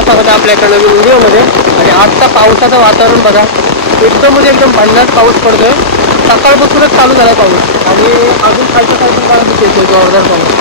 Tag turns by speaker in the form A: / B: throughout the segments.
A: तुमचं स्वागत आहे आपल्या एका नवीन व्हिडिओमध्ये. आणि आजचा पावसाचं वातावरण बघा एकदम म्हणजे एकदम भन्नाट पाऊस पडतोय. सकाळपासूनच चालू झाला पाऊस. आणि अजून खालच्या खालच्या काळात येतोय जोरदार पाऊस.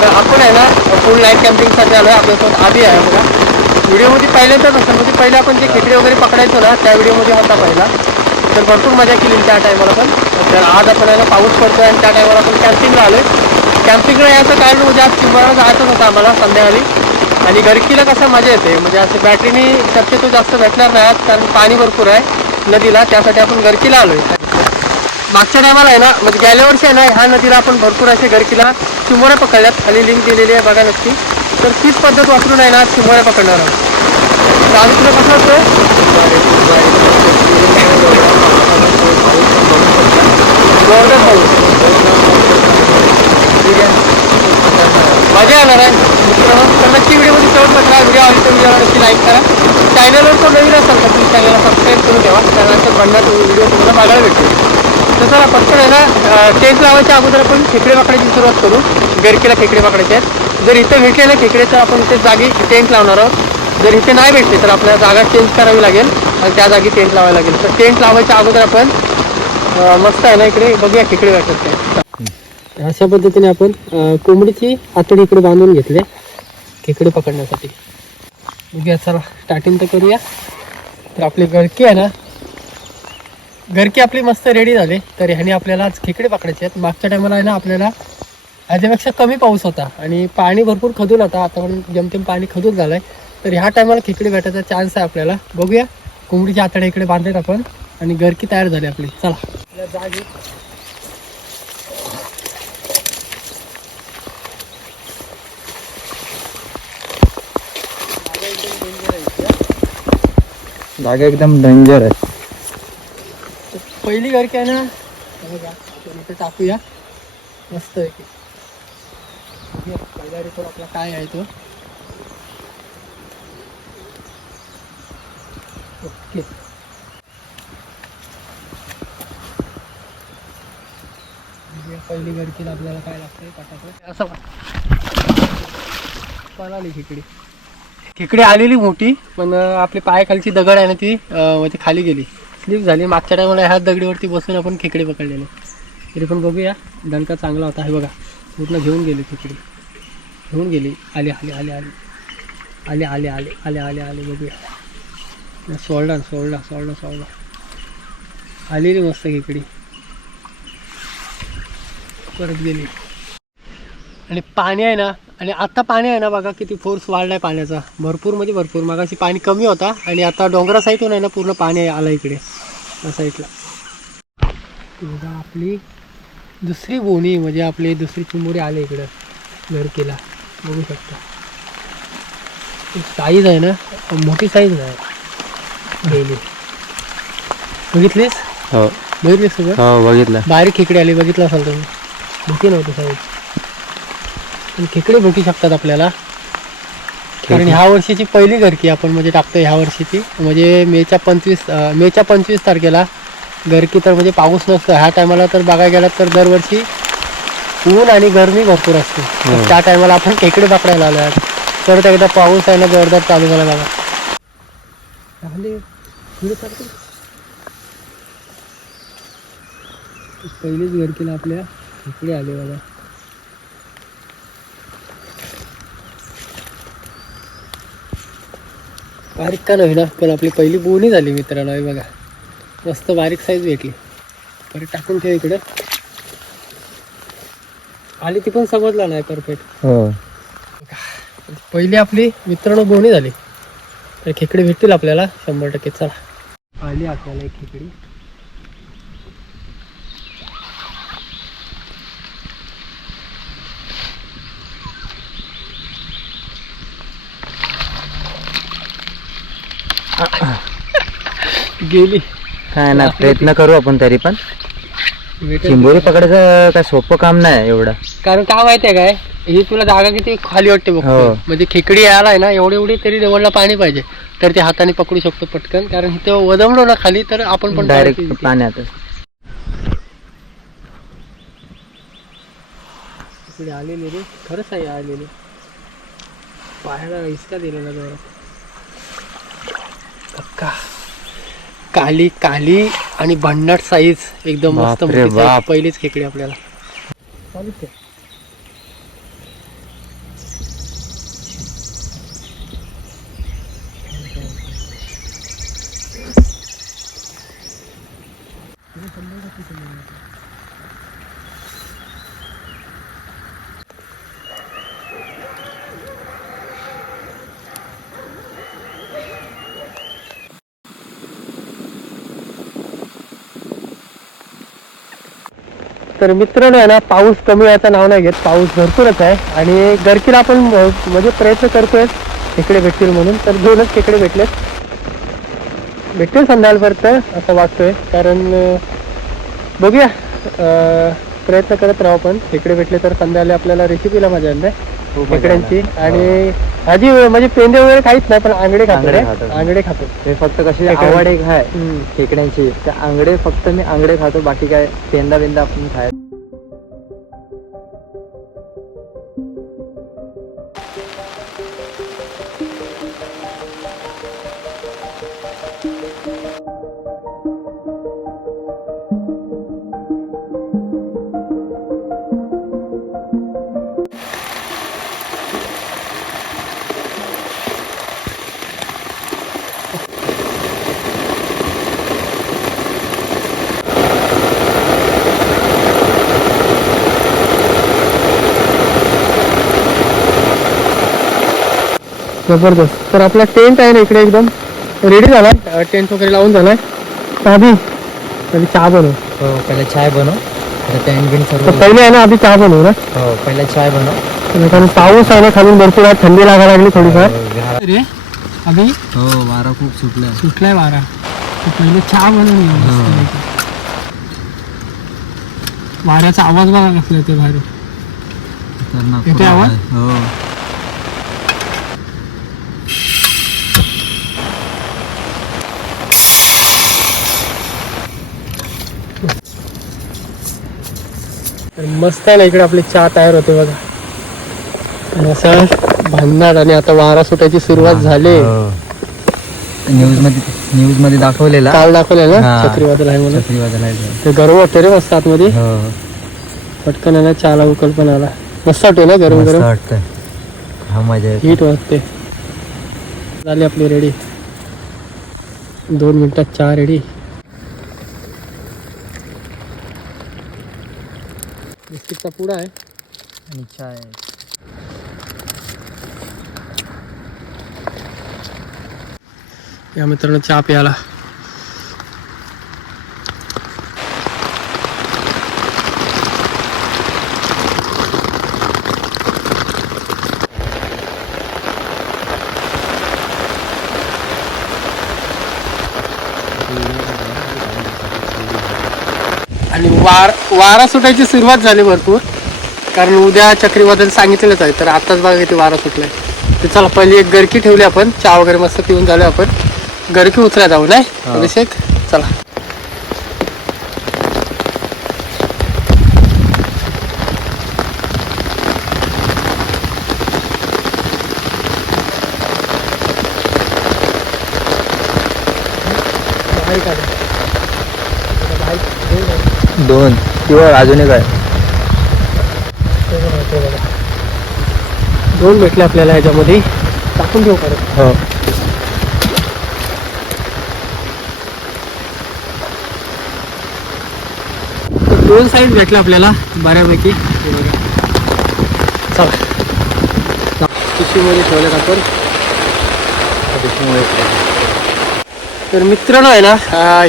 A: तर आपण आहे ना फुल नाईट कॅम्पिंगसाठी आलो आहे आपल्यासोबत आधी आहे बघा. व्हिडिओमध्ये पहिल्यांदाच असतं. म्हणजे पहिले आपण जे खेकडे वगैरे पकडायचो ना त्या व्हिडिओमध्ये होता पहिला. तर भरपूर मजा केली त्या टायमाला पण. तर आज आपण आहे ना पाऊस पडतोय आणि त्या टायमाला आपण कॅम्पिंगला आलोय. कॅम्पिंगला याचं कारण म्हणजे आज चिंबळाला जायचंच होतं आम्हाला संध्याकाळी. आणि गरकीला कसं मजा येते. म्हणजे असं बॅटरीने शक्यतो जास्त भेटणार नाही कारण पाणी भरपूर आहे नदीला. त्यासाठी आपण गरकीला आलोय. मागच्या टायमाला आहे ना म्हणजे गेल्या वर्षी आहे ना ह्या नदीला आपण भरपूर असे गरकीला चिंबोऱ्या पकडल्यात. खाली लिंक दिलेली आहे बघा नक्की. तर तीच पद्धत वापरून आहे ना आज पकडणार आहोत. तर तुला कसं असतं जोरदार पाऊस ठीक आहे मजा येणार आहे. मित्रांनो तर नक्की व्हिडिओमध्ये शेवट बघा व्हिडिओ आवडली तर व्हिडिओला नक्की लाईक करा. चॅनलवर तो नवीन असेल तर तुम्ही चॅनलला सबस्क्राईब करून ठेवा. कारण बंडात व्हिडिओ तुम्हाला बघायला भेटतो तर चला पटकन आहे ना टेंट लावायच्या अगोदर आपण खेकडे पकडायची सुरुवात करू. गरकीला खेकडे पकडायचे आहेत. जर इथं भेटले ना खेकडे तर आपण इथे जागी टेंट लावणार आहोत. जर इथे नाही भेटले तर आपल्याला जागा चेंज करावी लागेल आणि त्या जागी टेंट लावायला लागेल. तर टेंट लावायच्या अगोदर आपण मस्त आहे ना इकडे बघूया खेकडे भेटत ते अशा पद्धतीने आपण कोंबडीची आतडी इकडे बांधून घेतले. खेकडे पकडण्यासाठी. बघूया चला स्टार्टिंग तर करूया. तर आपली गडकी आहे ना गरकी आपली मस्त रेडी झाली. तर ह्याने आपल्याला आज खेकडे पकडायचे आहेत. मागच्या टायमाला आहे ना आपल्याला ह्याच्यापेक्षा कमी पाऊस होता आणि पाणी भरपूर खदून होता. आता पण जमतेम पाणी खदून झालंय. तर ह्या टायमाला खेकडे भेटायचा चान्स आहे आपल्याला. बघूया कोंबडीच्या आतड्या इकडे बांधलेत आपण आणि गरकी तयार झाली आपली. चला. जागी
B: जागा एकदम डेंजर आहे.
A: पहिली गरकी आहे ना? बघा इथे टाकूया. मस्त आहे की बघूया, पहिला रिपोर्ट आपला काय आहे तो. ओके. बघूया, पहिली गरकीला आपल्याला काय लागतंय पटापट. असं पळाली खिकडी खिकडी आलेली मोठी पण आपली पायाखालची दगड आहे ना ती म्हणजे खाली गेली. स्लिप झाली. मागच्या टायमाला ह्या दगडीवरती बसून आपण खेकडे पकडलेले. तरी पण बघूया. दणका चांगला होता. हे बघा. पूर्ण घेऊन गेली खेकडी. घेऊन गेली. आली आली आली आली. आले आले आले आले आले आले. बघूया. सोडला सोडला सोडला सोडला. आलेली मस्त खेकडी. परत गेली. आणि पाणी आहे ना आणि आता पाणी आहे ना बघा किती फोर्स वाढलाय पाण्याचा. भरपूर म्हणजे भरपूर. मागाशी पाणी कमी होता आणि आता डोंगरा साईडून आहे ना पूर्ण पाणी आलं इकडे या साईडला. बघा आपली दुसरी बोणी म्हणजे आपली दुसरी चिमुडी आले इकडं घरकीला. बघू शकता. साईज आहे ना मोठी साईज नाही. गेली. बघितलीस?
B: हो.
A: बघितलीस
B: हो बघितलं.
A: बारीक खेकडे आली बघितलं असाल तुम्ही. मोठी नव्हती साईज पण खेकडे भेटू शकतात आपल्याला. कारण ह्या वर्षीची पहिली घरकी आपण म्हणजे टाकतो ह्या वर्षीची. म्हणजे मेच्या पंचवीस मेच्या पंचवीस तारखेला घरकी तर म्हणजे पाऊस नसतो. ह्या टायमाला तर बघायला गेला तर दरवर्षी ऊन आणि गरमी भरपूर असते.
B: हो.
A: त्या टायमाला आपण खेकडे पकडायला आलो आहोत. परत एकदा पाऊस आहे ना जोरदार चालू झाला बघा. सरकू. पहिलीच घरकीला आपल्या खेकडे आले बघा. बारीक का नाही ना पण आपली पहिली बोनी झाली मित्रांनो हे बघा. मस्त बारीक साईज भेटली परत टाकून ठेव इकडे. आली ती पण समजला नाही परफेक्ट
B: हो.
A: पहिली आपली मित्रांनो बोनी झाली. तर खेकडे भेटतील आपल्याला शंभर टक्के. चला. आली आपल्याला एक खेकडी. गेली.
B: काय ना प्रयत्न करू आपण तरी पण. चिंबोरी पकडायचं काय सोपं काम नाही एवढं.
A: कारण काय माहितीये काय? ही तुला जागा किती खाली वाटते बघ.
B: हो.
A: म्हणजे खेकडी यायला आहे ना एवढी एवढी तरी लेवलला पाणी पाहिजे. तर ते हाताने पकडू शकतो पटकन. कारण इथं वदमलो ना खाली तर आपण पण
B: डायरेक्ट. पाण्यात
A: इकडे आलेले रे. खरंच आहे आलेले. पाहायला इसका दिलेला जोरात पक्का काली काली आणि भन्नाट साईज एकदम मस्त. पहिलीच खेकडी आपल्याला चालूच आहे. तर मित्रांनो आहे ना पाऊस कमी व्हायचं नाव नाही घेत. पाऊस भरपूरच आहे. आणि गरकीला आपण म्हणजे प्रयत्न करतोय खेकडे भेटतील म्हणून. तर दोनच खेकडे भेटलेत. भेटतील संध्याकाळपर्यंत असं वाटतोय. कारण बघूया. प्रयत्न करत राहू आपण. खेकडे भेटले तर संध्याकाळी आपल्याला रेसिपीला मजा येईल खेकड्यांची
B: येणार.
A: आणि आधी म्हणजे पेंदे वगैरे काहीच नाही पण आंगडे खातो
B: आंगडे. खातो.
A: आंगडे खातो
B: ते फक्त कशी. आवड एक आहे
A: हम्म.
B: खेकड्यांची त्या आंगडे फक्त मी आंगडे खातो बाकी काय पेंदा बिंदा आपण खाय
A: जबरदस्त. तर आपला टेंट आहे ना इकडे एकदम. रेडी झाला? टेंट वगैरे लावून झालाय. आधी. पहिले चहा बनव.
B: हो पहिले चाय बनव. आता पॅन बिन सर्व
A: तर पहिले आहे ना आधी चहा बनव ना.
B: हो पहिले चाय बनव.
A: कारण पाऊस आहे ना खालून भरपूर आहे थंडी लागायला लागली थोडीफार. रे अभि?
B: हो वारा खूप सुटलाय.
A: सुटलाय वारा. तर पहिले चहा बनवून
B: हो.
A: वाऱ्याचा आवाज बघा कसला येते बाहेर. येते आवाज?
B: हो.
A: मस्त आहे ना इकडे आपले चहा तयार होते बघा. असं भांडणार आणि आता वारा सुटायची सुरुवात झाली.
B: न्यूजमध्ये न्यूजमध्ये दाखवलेला.
A: काल दाखवलं ना?
B: हा.
A: चक्रीवादळ आहे म्हणून.
B: चक्रीवादळ आहे.
A: ते गरम वाटते रे मस्त आतमध्ये.
B: हो.
A: पटकन आहे ना चहाला उकल पण आला. मस्त वाटते ना गरम
B: मस्त
A: गरम?
B: वाटतंय. हा मजा
A: हीट वाटते. झाली आपली रेडी दोन मिनिटात चहा रेडी बिस्किटचा पुडा आहे.
B: आणि चाय
A: या मित्रांनो चहा प्यायला आणि वार वारा सुटायची सुरुवात झाली भरपूर. कारण उद्या चक्रीवादळ सांगितलेलंच आहे तर आताच बघा किती वारा सुटलाय. तर चला पहिली एक गरकी ठेवली आपण चहा वगैरे मस्त पिऊन झालो आपण. गरकी उचलाय जाऊ नाही. अभिषेक चला
B: दोन किंवा अजून एक आहे.
A: दोन भेटले आपल्याला ह्याच्यामध्ये टाकून घेऊ परत.
B: हो.
A: दोन साईज भेटले आपल्याला बऱ्यापैकी. चला. पिशवीमध्ये ठेवल्यात आपण. तर मित्रांनो आहे ना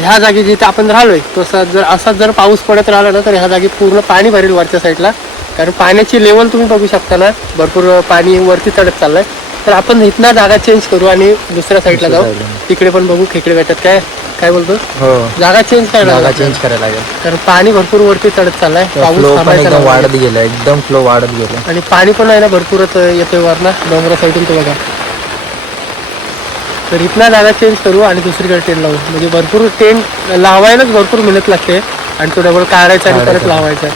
A: ह्या जागी जिथे आपण राहिलोय तसा जर असाच जर पाऊस पडत राहिला ना तर ह्या जागी पूर्ण पाणी भरेल वरच्या साईडला. कारण पाण्याची लेवल तुम्ही बघू शकता ना भरपूर पाणी वरती चढत चाललंय. तर आपण इथनं जागा चेंज करू आणि दुसऱ्या साईडला जाऊ. तिकडे पण बघू खेकडे भेटत काय काय बोलतो?
B: हो.
A: जागा चेंज करायला
B: चेंज करायला लागेल.
A: कारण पाणी भरपूर वरती चढत चाललाय पाऊस.
B: वाढत गेला एकदम फ्लो वाढत गेला
A: आणि पाणी पण आहे ना भरपूरच येतोय वर ना डोंगरा साईडून तो बघा. तर इथला जागा चेंज करू आणि दुसरीकडे टेंट लावू. म्हणजे भरपूर टेंट लावायलाच भरपूर मेहनत लागते आणि तो डबल काढायचा आणि परत लावायचा.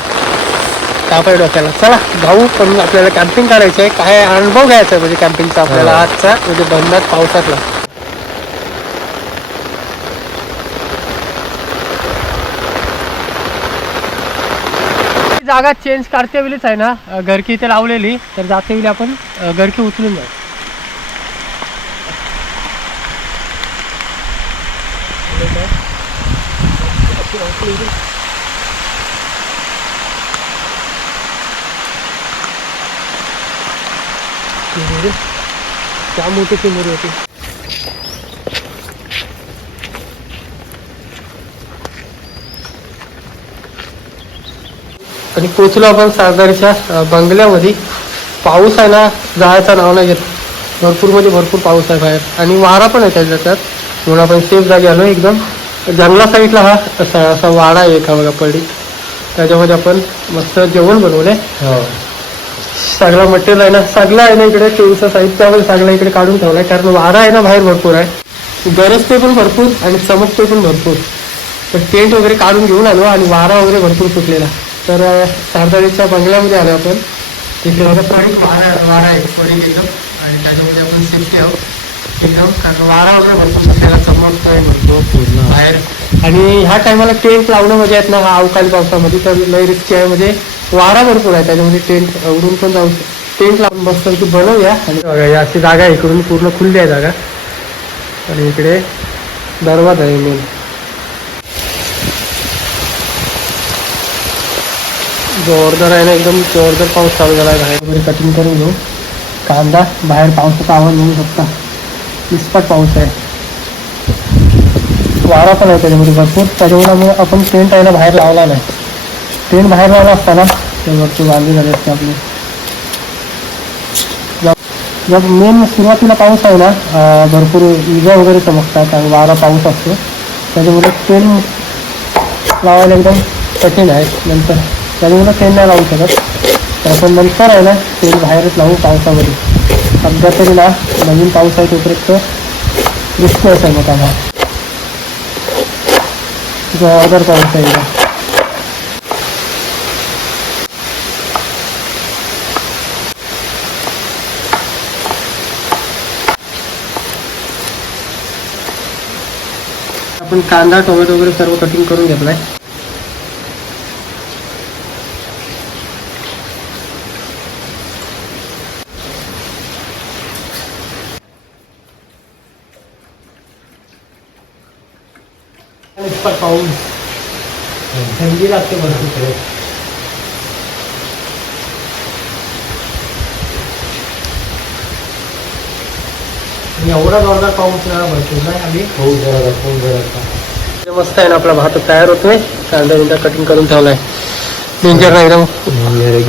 A: तापाय डोक्याला. चला भाऊ पण आपल्याला कॅम्पिंग करायचं आहे. काय अनुभव घ्यायचा आहे म्हणजे कॅम्पिंगचा आपल्याला आजचा? म्हणजे बंदात पावसातला. जागा चेंज काढते वेळीच आहे ना घरकी इथे लावलेली तर जाते वेळी आपण घरकी उचलून जाऊ. त्या मोठी चिमुरी होती आणि पोचलो आपण सागरच्या बंगल्यामध्ये. पाऊस आहे ना जायचा नाव नाही घेत. भरपूर भरपूर पाऊस आहे बाहेर. आणि वारा पण आहे त्याच्या त्यात म्हणून आपण सेफ जागी आलो एकदम. जंगला साईडला हा असा असा वाडा आहे का बघा पडीत. त्याच्यामध्ये आपण मस्त जेवण बनवले सगळं मटेरियल आहे ना सगळं आहे ना इकडे टेन्सचं साहित्य वगैरे सगळं इकडे काढून ठेवलाय. कारण वारा आहे ना बाहेर भरपूर आहे. गरजते पण भरपूर आणि चमकते पण भरपूर. तर टेंट वगैरे काढून घेऊन आलो आणि वारा वगैरे भरपूर सुटलेला तर अं, शारदादेवीच्या बंगल्यामध्ये आलो आपण. पडीक वारा वारा आहे. एकदम. आणि त्याच्यामध्ये आपण सेफ्टी आहोत. कारण वारा वगैरे भरपूर सुटलेला चमकतोय भरपूर बाहेर. आणि ह्या टायमाला टेंट लावणं मजा येत ना हा अवकाळी पावसामध्ये. तर लय रिस्की आहे. म्हणजे वारा भरपूर आहे. त्याच्यामध्ये टेंट उडून पण जाऊ टेंट लावून बसतो की बनवूया. आणि बघा अशी जागा आहे इकडून. पूर्ण खुल्ली आहे जागा. आणि इकडे दरवाजा आहे मेन जोरदार आहे ना एकदम. जोरदार पाऊस चालू झाला आहे. बाहेर वगैरे कटिंग करून घेऊ. कांदा बाहेर पावसाचा आवाज येऊ शकता. इस्पाट पाऊस आहे. वारा पण आहे त्याच्यामध्ये भरपूर. त्याच्यामुळे आपण टेंट आहे ना बाहेर लावला नाही. टेंट बाहेर लावला असताना ते वरती झाली असते आपली. मेन सुरुवातीला पाऊस आहे ना भरपूर विजा वगैरे चमकतात आणि वारा पाऊस असतो. त्याच्यामुळे टेंट लावायला एकदम कठीण आहे नंतर. त्याच्यामुळे टेंट नाही लावू शकत. तर आपण नंतर आहे ना टेंट बाहेरच लावू पावसामध्ये. सध्या तरी ना नवीन पाऊस आहे तोपर्यंत रिस्की असेल मग आम्हाला जोरदार पाऊस आहे आपण कांदा टोमॅटो वगैरे सर्व कटिंग करून घेतलाय. पाऊस थंडी लागते भरपूर आणि एवढा जोरदार पाऊस भरपूर नाही आम्ही
B: हो जरा हो जरा
A: मस्त आहे ना आपला भात तयार होतोय कांदा बिंदा कटिंग करून ठेवलाय डेंजर नाही एकदम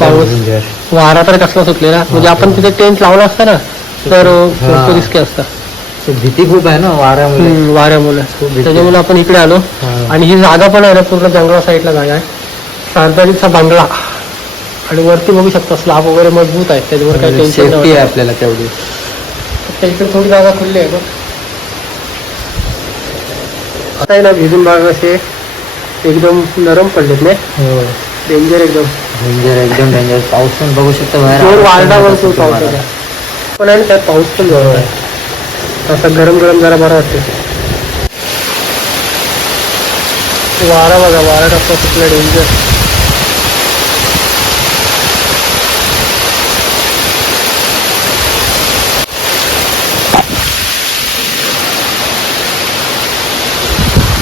A: पाऊस वारा तर कसला सुटलेला म्हणजे आपण तिथे टेंट लावला असता ना तर
B: हा.
A: रिस्की असता
B: भीती खूप आहे ना वाऱ्यामुळे
A: वाऱ्यामुळे. त्याच्यामुळे आपण इकडे आलो
B: हा.
A: आणि ही जागा पण आहे ना पूर्ण जंगला साईडला जागा आहे. शारदारीचा बंगला. आणि वरती बघू शकता स्लाब वगैरे मजबूत आहे. त्याच्यावर काही टेन्शन
B: आहे
A: नाही.
B: आपल्याला तेवढी.
A: त्या इकडे थोडी जागा खुल्ली आहे बघ. आता आहे ना भिजून भाग असे एकदम नरम पडलेत नाही?
B: हो.
A: डेंजर एकदम.
B: डेंजर एकदम डेंजर पाऊस पण बघू शकता
A: भरपूर पावसाचा पण आहे ना त्यात पाऊस पण जोर आहे. असं गरम गरम जरा बरं वाटते वारा बघा वारा टप्पा सुटला डेंजर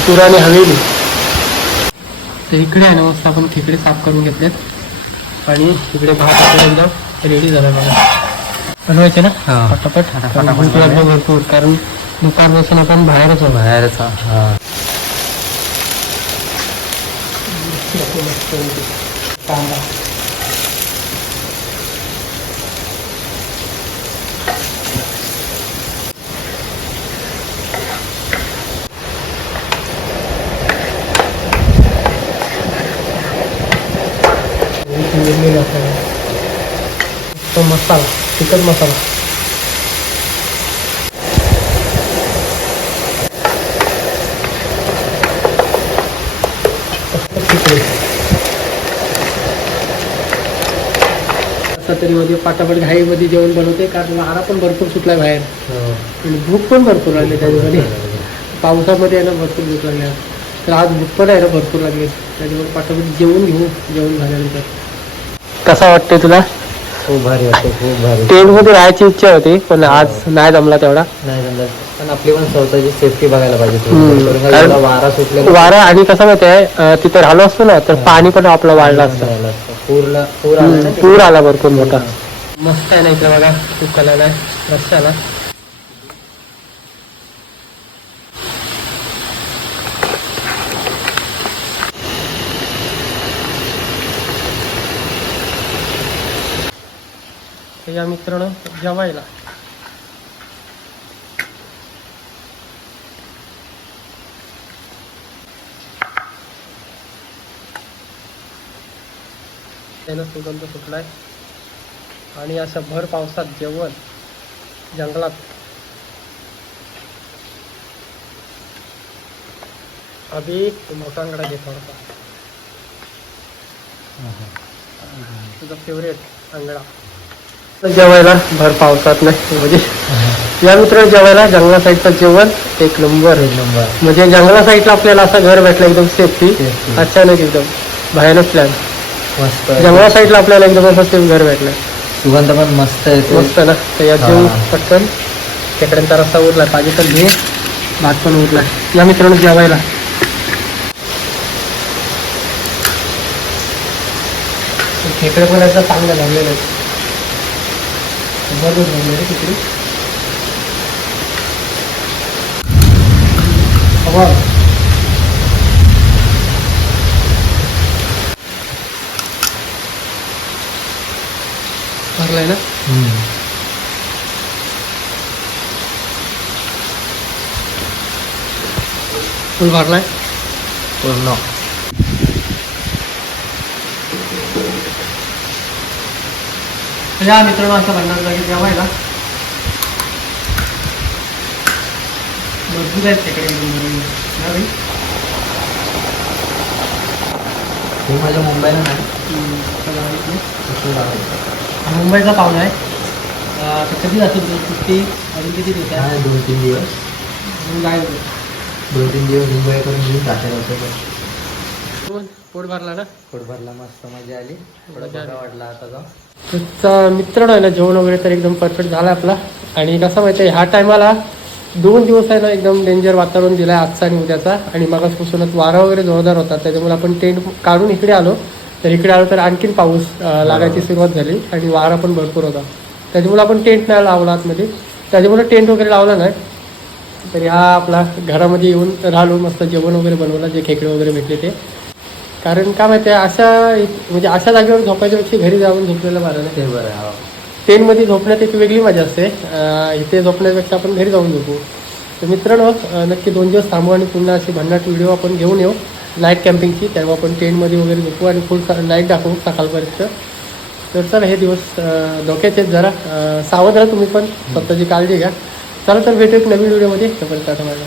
A: पुराने हवेली. तर इकडे आहे ना मस्त आपण खेकडे साफ करून घेतलेत. आणि इकडे भात रेडी झाला बघा. बनवायचे ना?
B: हा.
A: पटापट. भरपूर कारण दुपारपासून आपण बाहेरच होतो
B: बाहेरच हा
A: कांदा तो मसाला चिकन मसाला चिकन असं तरी मध्ये पाटापट घाईमध्ये जेवण बनवते कारण वारा पण भरपूर सुटलाय बाहेर. आणि भूक पण भरपूर लागली त्याच्यामध्ये. पावसामध्ये आहे ना भरपूर भूक लागली. आज. तर आज भूक पण आहे ना भरपूर लागली. त्याच्यामुळे पाटापट जेवण घेऊ जेवण झाल्यानंतर. कसा वाटते तुला?
B: खूप भारी वाटते खूप भारी.
A: राहायची इच्छा होती पण आज नाही जमला तेवढा.
B: नाही जमलं. पण आपली पण स्वतःची सेफ्टी बघायला पाहिजे वारा सुटले
A: वारा आणि कसं माहिती आहे तिथे राहिलो असतो ना तर पाणी पण आपलं वाढलं असतं.
B: पूरला पूर आला ना
A: हम्म, पूर आला भरपूर मोठा. मस्त आहे ना इकडे बघा खूप कलर आहे. रस्त्याला या मित्रांनो जेवायला. त्यानं सुगंध सुटलाय. आणि अशा भर पावसात जेवण जंगलात. अभि मोठा अंगडा घे थोडासा तुझा फेवरेट अंगडा. जेवायला भर पावसात नाही. म्हणजे या मित्र जेवायला जंगला साईडचं जेवण एक नंबर.
B: एक नंबर.
A: म्हणजे जंगला साईडला आपल्याला असं घर भेटलं एकदम सेफ्टी. अचानक एकदम. भयानक प्लॅन
B: मस्त
A: जंगला साईडला आपल्याला एकदम असं सेफ घर भेटलं.
B: सुगंध पण मस्त येतो
A: मस्त ना? तर यात जेवू. पटकन. खेकड्यांचा रस्ता उरला पाहिजे तर घे. भात पण उरला. या मित्रांनो जेवायला. खेकडे पण आता चांगलं झालेलं आहे. बरोबर रे भरलाय ना? फुल भरलाय
B: पूर्ण
A: या मित्रांनो असं बनणार जागी जेवायला भरपूर आहेत तिकडे
B: माझ्या मुंबईला नाही.
A: मुंबईचा पाहुणा आहे. कधी जातो सुट्टी अजून किती दिवस आहे?
B: दोन तीन दिवस.
A: मग काय होतं?
B: दोन तीन दिवस मुंबई करून घेऊन जाते
A: बोल, पोट भरला ना?
B: फुटबॉलला मस्त मजा आली. थोडं
A: मजा आली.
B: बरं वाटलं आता जाऊन.
A: तुमचा मित्र आहे ना जेवण वगैरे तर एकदम परफेक्ट झाला आपला. आणि कसं माहिती आहे ह्या टायमाला दोन दिवस आहे ना एकदम डेंजर वातावरण दिलं आहे आजचा आणि उद्याचा. आणि मगासपासूनच वारा वगैरे जोरदार होता त्याच्यामुळे आपण टेंट काढून इकडे आलो. तर इकडे आलो तर आणखीन पाऊस लागायची सुरुवात झाली आणि वारा पण भरपूर होता. त्याच्यामुळे आपण टेंट नाही लावला आतमध्ये. त्याच्यामुळे टेंट वगैरे लावला नाही. तर ह्या आपला घरामध्ये येऊन राहिलो मस्त जेवण वगैरे बनवलं जे खेकडे वगैरे भेटले ते. कारण काय माहिती आहे अशा म्हणजे अशा जागेवर झोपायच्यापेक्षा घरी जाऊन झोपलेलं बरं नाही
B: ते बरं आहे, हो.
A: झोपण्यात एक वेगळी मजा असते. इथे झोपण्यापेक्षा आपण घरी जाऊन झोपू. तर मित्रांनो नक्की दोन दिवस थांबू आणि पुन्हा अशी भन्नाट व्हिडिओ आपण घेऊन येऊ. नाईट कॅम्पिंगची तेव्हा आपण ट्रेनमध्ये वगैरे झोपू आणि फुल नाईट दाखवू सकाळपर्यंत. तर चला हे दिवस धोक्याचे आहेत जरा. सावध राहा तुम्ही पण. स्वतःची काळजी घ्या. चला तर भेटू एक नवीन व्हिडिओमध्ये. तोपर्यंत आता माझा